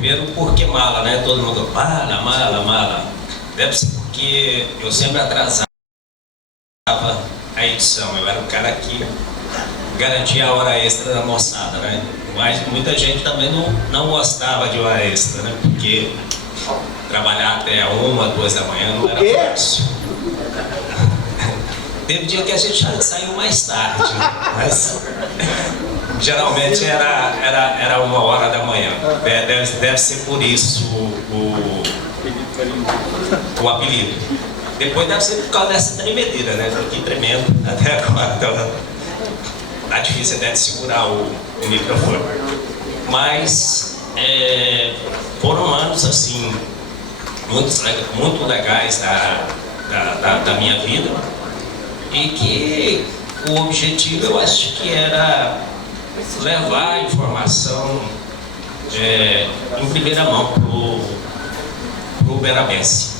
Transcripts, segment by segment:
Primeiro, por que mala, né? Todo mundo, mala, mala, mala. Deve ser porque eu sempre atrasava a edição. Eu era o cara que garantia a hora extra da moçada, né? Mas muita gente também não gostava de hora extra, né? Porque trabalhar até 1, 2 da manhã não era fácil. Teve dia que a gente já saiu mais tarde, mas geralmente era 1h da manhã. Deve ser por isso o apelido. Depois deve ser por causa dessa tremedeira, né? Tô aqui tremendo até agora. Então, tá difícil até de segurar o microfone. Mas foram anos assim muito legais da minha vida, e que o objetivo, eu acho que era levar a informação em primeira mão pro Berabense.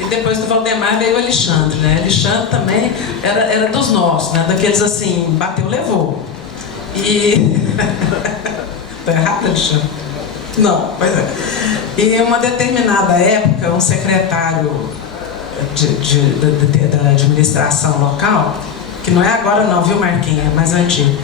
E depois do Valdemar veio o Alexandre, né? Alexandre também era dos nossos, né? Daqueles assim, bateu, levou. E... Tá errado, Alexandre? Não, pois é. E em uma determinada época, um secretário da administração local, que não é agora não, viu, Marquinha? É mais antigo.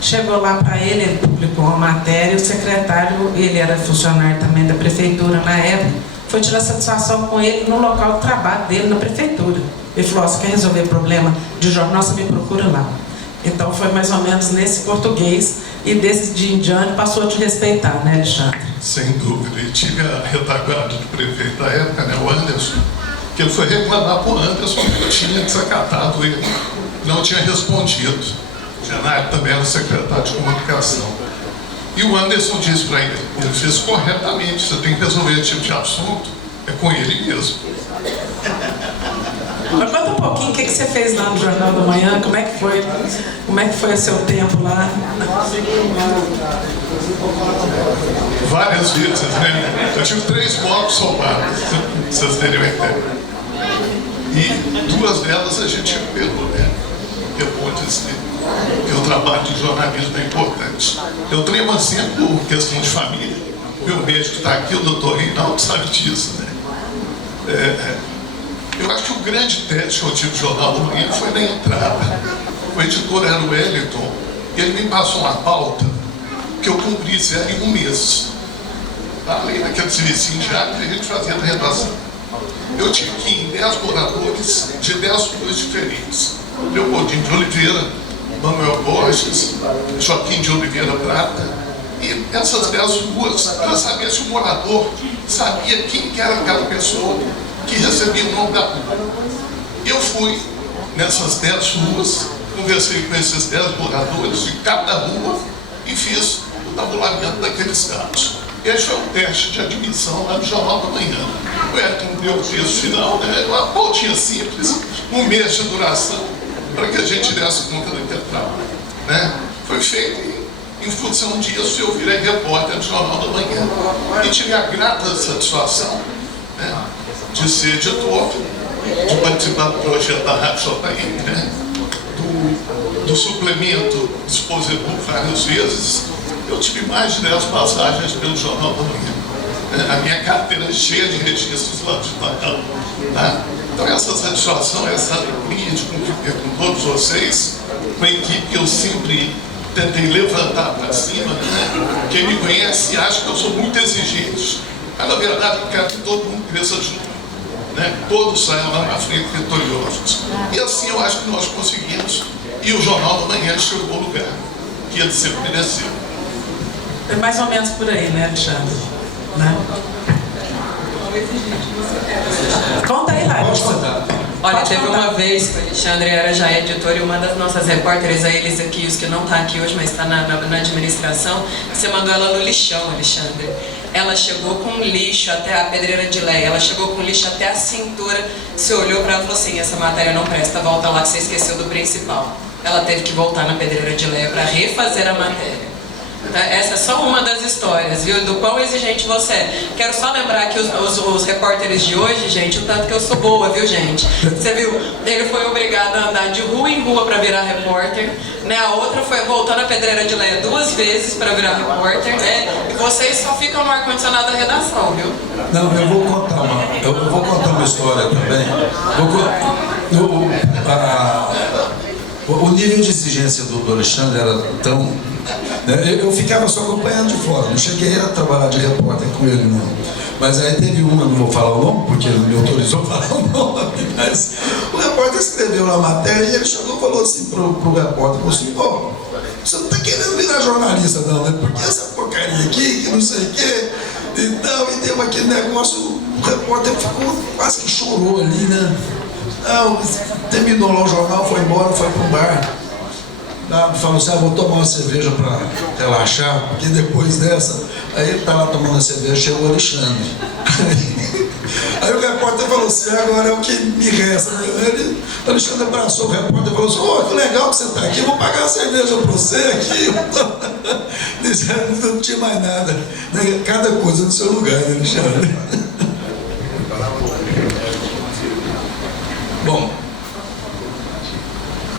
Chegou lá para ele publicou uma matéria, o secretário, ele era funcionário também da prefeitura na época, foi tirar satisfação com ele no local de trabalho dele, na prefeitura. Ele falou, você quer resolver problema de jornal, você me procura lá. Então foi mais ou menos nesse português, e desse dia em diante passou a te respeitar, né, Alexandre? Sem dúvida. E tive a retaguarda do prefeito da época, né, o Anderson, que ele foi reclamar para o Anderson que eu tinha desacatado ele, não tinha respondido. O Genário também era secretário de comunicação. E o Anderson disse para ele fez corretamente, você tem que resolver esse tipo de assunto, é com ele mesmo. Mas conta um pouquinho o que você fez lá no Jornal da Manhã, como é que foi o seu tempo lá? Várias vezes, né? Eu tive 3 blocos soldados, pra vocês terem uma ideia. E 2 delas a gente pegou, né? Depois que o trabalho de jornalismo é importante. Eu tremo assim por questão de família. Meu médico que está aqui, o doutor Reinaldo, sabe disso, né? Eu acho que o grande teste que eu tive no Jornal da Manhã foi na entrada. O editor era o Wellington, e ele me passou uma pauta que eu cumprisse ela em 1 mês. Ali naquele serviço diário que a gente fazia na redação. Eu tive que ir em 10 moradores de 10 ruas diferentes. Leopoldinho de Oliveira, Manuel Borges, Joaquim de Oliveira Prata. E essas 10 ruas, para saber se o morador sabia quem que era aquela pessoa que recebia o nome da rua. Eu fui nessas 10 ruas, conversei com esses 10 moradores de cada rua e fiz o tabulamento daqueles dados. Esse foi um teste de admissão lá no Jornal da Manhã. O Ayrton deu o texto final, né? Uma pautinha simples, 1 mês de duração, para que a gente desse conta daquele trabalho, né? Foi feito em função disso, eu virei repórter do Jornal da Manhã. E tive a grata satisfação, né, de ser editor, de participar do projeto da Rádio JM, né, do suplemento expositor várias vezes. Eu tive mais de 10 passagens pelo Jornal da Manhã. A minha carteira é cheia de registros lá de Itaú, tá? Então essa satisfação, essa alegria de conviver com todos vocês, uma equipe que eu sempre tentei levantar para cima, né? Quem me conhece acha que eu sou muito exigente, mas na verdade eu quero que todo mundo cresça junto, né? Todos saiam lá na frente vitoriosos. E assim eu acho que nós conseguimos, e o Jornal da Manhã chegou ao lugar que ele sempre mereceu. É mais ou menos por aí, né, Alexandre? Né? Conta aí, Larissa. Olha, teve uma vez que o Alexandre era já editor, e uma das nossas repórteres, a Elisa Kios, que não está aqui hoje, mas está na administração, você mandou ela no lixão, Alexandre. Ela chegou com lixo até a pedreira de Leia, ela chegou com lixo até a cintura, você olhou para ela e falou assim, essa matéria não presta, volta lá que você esqueceu do principal. Ela teve que voltar na pedreira de Leia para refazer a matéria. Tá? Essa é só uma das histórias, viu? Do quão exigente você é. Quero só lembrar que os repórteres de hoje, gente, o tanto que eu sou boa, viu, gente? Você viu? Ele foi obrigado a andar de rua em rua para virar repórter, né? A outra foi voltando a Pedreira de Leia 2 vezes para virar repórter, né? E vocês só ficam no ar-condicionado da redação, viu? Não, eu vou contar uma história também. O nível de exigência do Alexandre era tão... Né, eu ficava só acompanhando de fora, não cheguei a trabalhar de repórter com ele, não. Mas aí teve uma, não vou falar o nome, porque ele me autorizou a falar o nome, mas o repórter escreveu na matéria e ele chegou e falou assim pro repórter, falou assim, pô, você não está querendo virar jornalista não, né? Porque essa porcaria aqui, que não sei o quê, e tal, e deu aquele negócio, o repórter ficou, quase que chorou ali, né? Não, terminou lá o jornal, foi embora, foi pro bar. Falou assim, vou tomar uma cerveja para relaxar, porque depois dessa, aí ele estava tomando a cerveja, chegou o Alexandre. Aí o repórter falou assim, agora é o que me resta. O Alexandre abraçou o repórter e falou assim, que legal que você está aqui, vou pagar a cerveja para você aqui. Não tinha mais nada, cada coisa no seu lugar, né, Alexandre? Bom,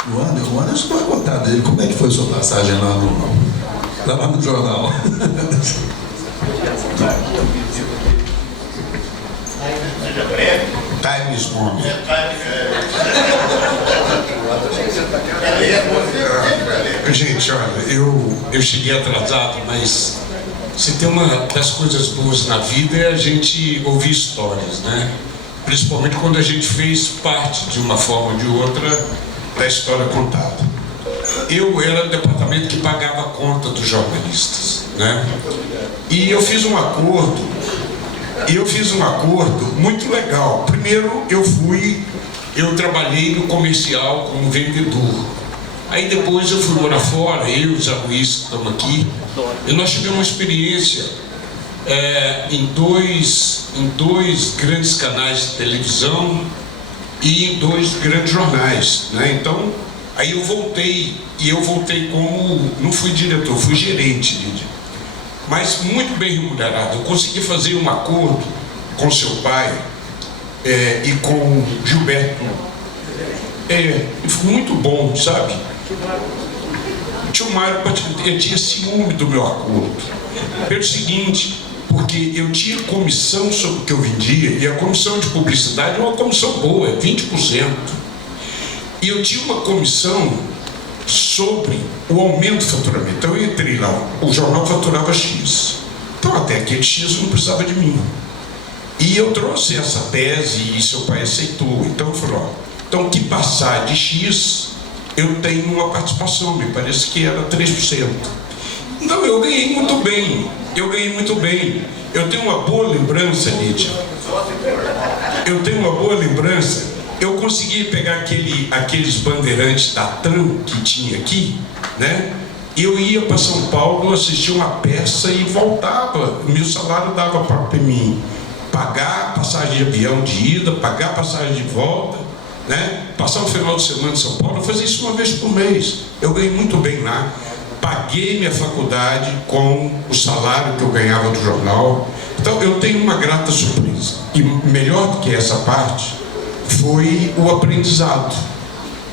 o Anderson pode contar dele, como é que foi sua passagem lá no jornal? Time is money. Gente, olha, eu cheguei atrasado, mas se tem uma das coisas boas na vida é a gente ouvir histórias, né? Principalmente quando a gente fez parte, de uma forma ou de outra, da história contada. Eu era o departamento que pagava a conta dos jornalistas, né? E eu fiz um acordo muito legal. Primeiro eu trabalhei no comercial como vendedor. Aí depois eu fui morar fora, eu e o Zé Luiz que estamos aqui, e nós tivemos uma experiência em dois grandes canais de televisão e em 2 grandes jornais, né? Então, aí eu voltei como, não fui diretor, fui gerente, mas muito bem remunerado. Eu consegui fazer um acordo com seu pai e com Gilberto. Foi muito bom, sabe? O tio Mário tinha ciúme do meu acordo. Pelo seguinte, porque eu tinha comissão sobre o que eu vendia, e a comissão de publicidade é uma comissão boa, é 20%. E eu tinha uma comissão sobre o aumento do faturamento. Então eu entrei lá, o jornal faturava X. Então até aquele X não precisava de mim. E eu trouxe essa tese e seu pai aceitou. Então eu falei, então que passar de X, eu tenho uma participação, me parece que era 3%. Então eu ganhei muito bem. Eu tenho uma boa lembrança, Lídia. Eu consegui pegar aqueles bandeirantes da TAM que tinha aqui, né? Eu ia para São Paulo, assistia uma peça e voltava. Meu salário dava para mim pagar passagem de avião de ida, pagar passagem de volta, né? Passar um final de semana em São Paulo. Eu fazia isso uma vez por mês. Eu ganhei muito bem lá. Paguei minha faculdade com o salário que eu ganhava do jornal. Então eu tenho uma grata surpresa. E melhor do que essa parte foi o aprendizado.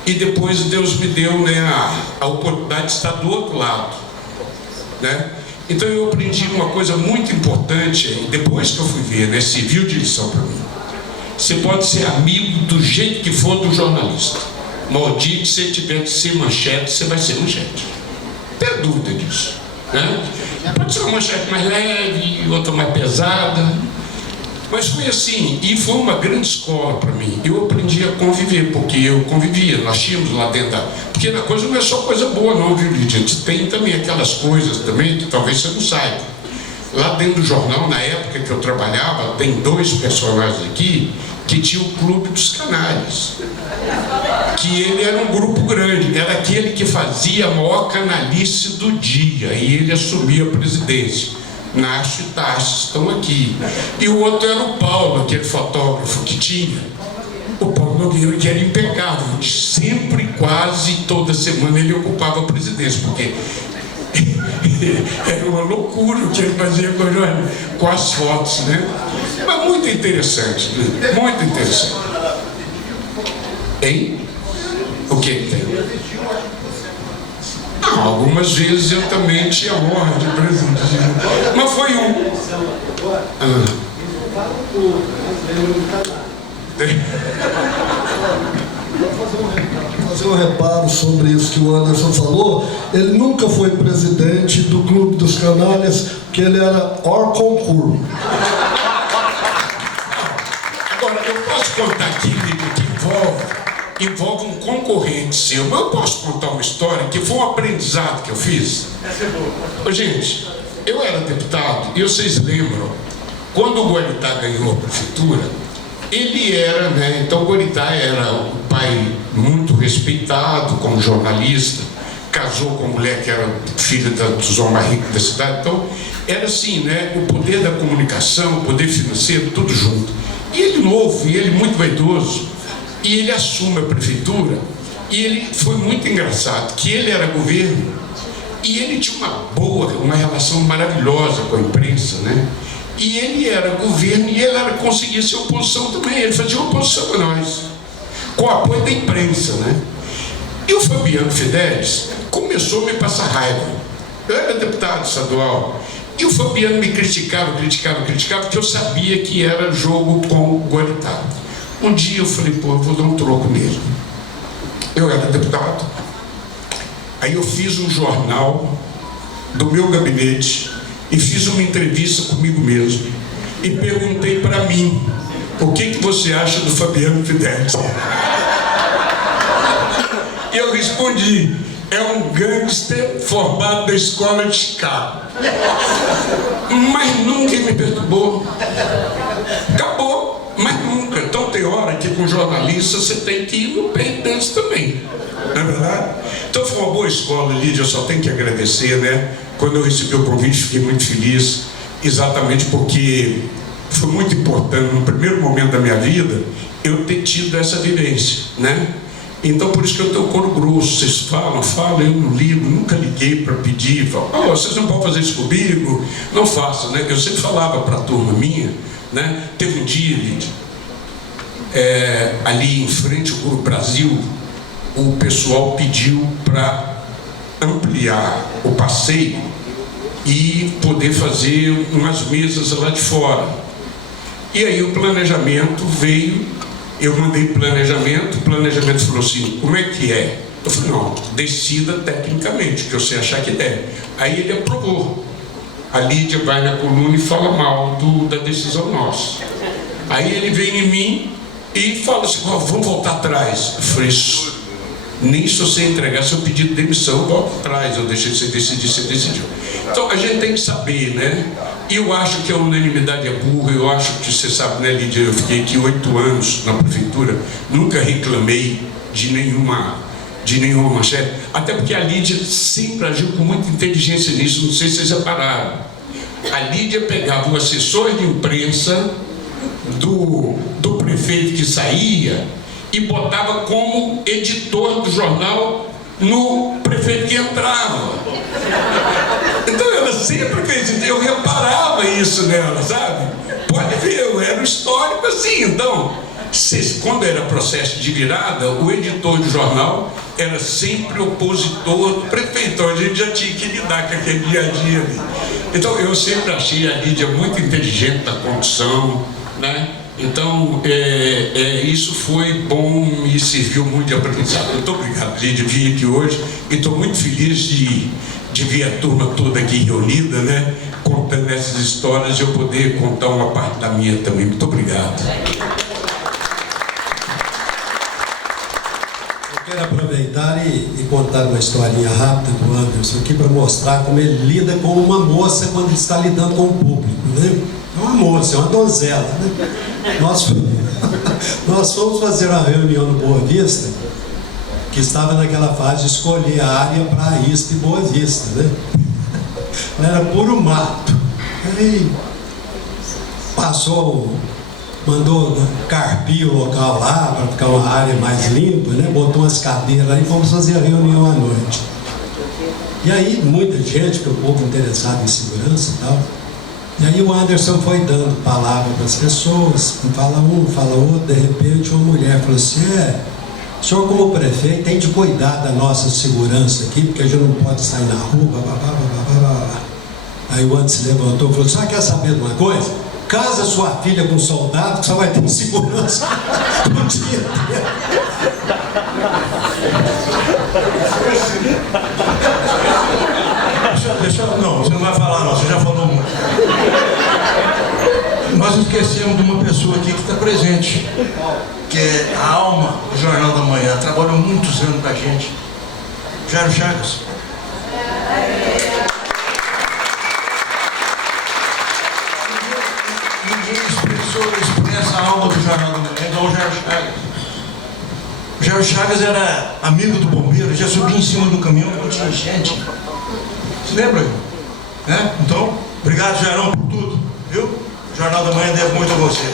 E depois Deus me deu, né, a oportunidade de estar do outro lado, né? Então eu aprendi uma coisa muito importante, depois que eu fui ver, né, serviu de lição para mim. Você pode ser amigo do jeito que for do jornalista, mas o dia que você tiver que ser manchete, você vai ser manchete. Não tem dúvida disso, né? Pode ser uma manchete mais leve, outra mais pesada, mas foi assim, e foi uma grande escola para mim. Eu aprendi a conviver, porque eu convivia, nós tínhamos lá dentro porque a coisa não é só coisa boa não, viu, Lídia? Tem também aquelas coisas também que talvez você não saiba. Lá dentro do jornal, na época que eu trabalhava, tem 2 personagens aqui que tinham o Clube dos Canalhas, que ele era um grupo grande, era aquele que fazia a maior canalice do dia, e ele assumia a presidência. Nacho e Tacho estão aqui. E o outro era o Paulo, aquele fotógrafo que tinha. O Paulo Nogueira, que era impecável. Sempre, quase toda semana, ele ocupava a presidência, porque era uma loucura o que ele fazia com as fotos, né? Mas muito interessante, muito interessante. Hein? O que tem? Algumas vezes eu também tinha honra de presidir, mas foi um. Vou fazer um reparo sobre isso que o Anderson falou. Ele nunca foi presidente do Clube dos Canalhas, porque ele era hors concurso. Agora, eu posso contar aqui que envolve um concorrente seu, mas eu posso contar uma história que foi um aprendizado que eu fiz. Gente, eu era deputado, e vocês lembram, quando o Guaritá ganhou a prefeitura, ele era, né, então o Guaritá era um pai muito respeitado como jornalista, casou com uma mulher que era filha dos homens mais ricos da cidade, então era assim, né, o poder da comunicação, o poder financeiro, tudo junto. E ele novo, e ele muito vaidoso, e ele assume a prefeitura, e ele foi muito engraçado, que ele era governo, e ele tinha uma relação maravilhosa com a imprensa, né? E ele era governo e ele conseguia ser oposição também, ele fazia oposição a nós, com o apoio da imprensa, né? E o Fabiano Fidelis começou a me passar raiva. Eu era deputado estadual, e o Fabiano me criticava, porque eu sabia que era jogo com o Guaritá. Um dia eu falei, pô, eu vou dar um troco nele. Eu era deputado. Aí eu fiz um jornal do meu gabinete e fiz uma entrevista comigo mesmo e perguntei para mim, o que você acha do Fabiano Fidelis? E eu respondi, é um gangster formado da escola de Chicago. Mas nunca me perturbou. Acabou, mas nunca. Então tem hora que com jornalista você tem que ir no peito deles também, não é verdade? Então foi uma boa escola, Lídia, eu só tenho que agradecer, né? Quando eu recebi o convite, fiquei muito feliz, exatamente porque foi muito importante, no primeiro momento da minha vida, eu ter tido essa vivência, né? Então, por isso que eu tenho couro grosso. Vocês falam, eu não ligo, nunca liguei para pedir, falo, vocês não podem fazer isso comigo, não façam, né? Eu sempre falava para a turma minha, né? Teve um dia, Lídia, ali em frente ao Grupo Brasil, o pessoal pediu para ampliar o passeio e poder fazer umas mesas lá de fora. E aí o planejamento veio, eu mandei planejamento, o planejamento falou assim, como é que é? Eu falei, não, decida tecnicamente, que você achar que deve. Aí ele aprovou. A Lídia vai na coluna e fala mal da decisão nossa. Aí ele vem em mim e fala assim, vamos voltar atrás. Eu falei, nem se você entregar seu pedido de demissão, eu volto atrás, eu deixei você decidir, você decidiu. Então a gente tem que saber, né? E eu acho que a unanimidade é burra, eu acho que você sabe, né, Lídia, eu fiquei aqui 8 anos na prefeitura, nunca reclamei de nenhuma manchete, até porque a Lídia sempre agiu com muita inteligência nisso, não sei se vocês repararam. A Lídia pegava o assessor de imprensa do prefeito que saía e botava como editor do jornal no prefeito que entrava. Então ela sempre fez isso, eu reparava isso nela, sabe? Pode ver, eu era um histórico assim. Então, quando era processo de virada, o editor do jornal era sempre opositor do prefeito, então a gente já tinha que lidar com aquele dia a dia ali. Então eu sempre achei a Lídia muito inteligente da condução, né? Então, isso foi bom e serviu muito de aprendizado. Muito obrigado, Lídia, vim aqui hoje e estou muito feliz de ver a turma toda aqui reunida, né? Contando essas histórias e eu poder contar uma parte da minha também. Muito obrigado. Eu quero aproveitar e contar uma historinha rápida do Anderson aqui para mostrar como ele lida com uma moça quando ele está lidando com o público, né? É uma moça, é uma donzela, né? Nós fomos fazer uma reunião no Boa Vista, que estava naquela fase de escolher a área praísta e Boa Vista, né? Era puro mato. Aí mandou carpir o local lá para ficar uma área mais limpa, né? Botou umas cadeiras lá e fomos fazer a reunião à noite. E aí, muita gente, porque o povo interessado em segurança e tal. E aí o Anderson foi dando palavra para as pessoas, fala um, fala outro, de repente uma mulher falou assim, o senhor como prefeito tem de cuidar da nossa segurança aqui, porque a gente não pode sair na rua, blá, blá, blá, blá, blá. Aí o Anderson levantou e falou, só quer saber de uma coisa? Casa sua filha com um soldado, que só vai ter segurança o dia inteiro. Não, você não vai falar não, você já falou muito. Nós esquecemos de uma pessoa aqui que está presente, que é a alma do Jornal da Manhã, trabalhou muitos anos com a gente, Jairo Chagas. Ninguém expressa a alma do Jornal da Manhã igual o Jairo Chagas. O Jairo Chagas era amigo do bombeiro, já subia em cima do caminhão quando tinha gente. Se lembra? Né? Então, obrigado, Jairão, por tudo, viu? O Jornal da Manhã deve muito a você.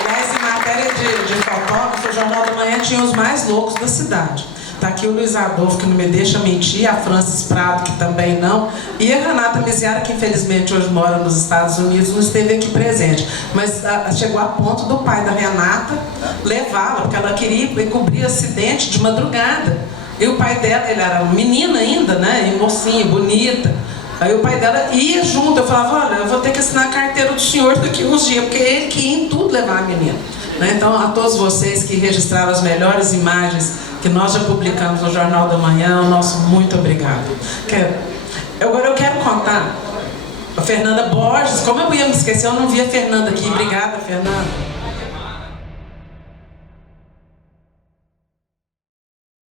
Aliás, em matéria de fotógrafo, o Jornal da Manhã tinha os mais loucos da cidade. Está aqui o Luiz Adolfo, que não me deixa mentir, a Francis Prado, que também não, e a Renata Miziara, que infelizmente hoje mora nos Estados Unidos, não esteve aqui presente. Mas chegou a ponto do pai da Renata levá-la, porque ela queria cobrir acidente de madrugada. E o pai dela, ele era menina ainda, né? E mocinha, bonita. Aí o pai dela ia junto. Eu falava, olha, eu vou ter que assinar a carteira do senhor daqui uns dias, porque ele que ia em tudo levar a menina. Né? Então, a todos vocês que registraram as melhores imagens que nós já publicamos no Jornal da Manhã, o nosso muito obrigado. Agora eu quero contar a Fernanda Borges. Como eu ia me esquecer, eu não vi a Fernanda aqui. Obrigada, Fernanda.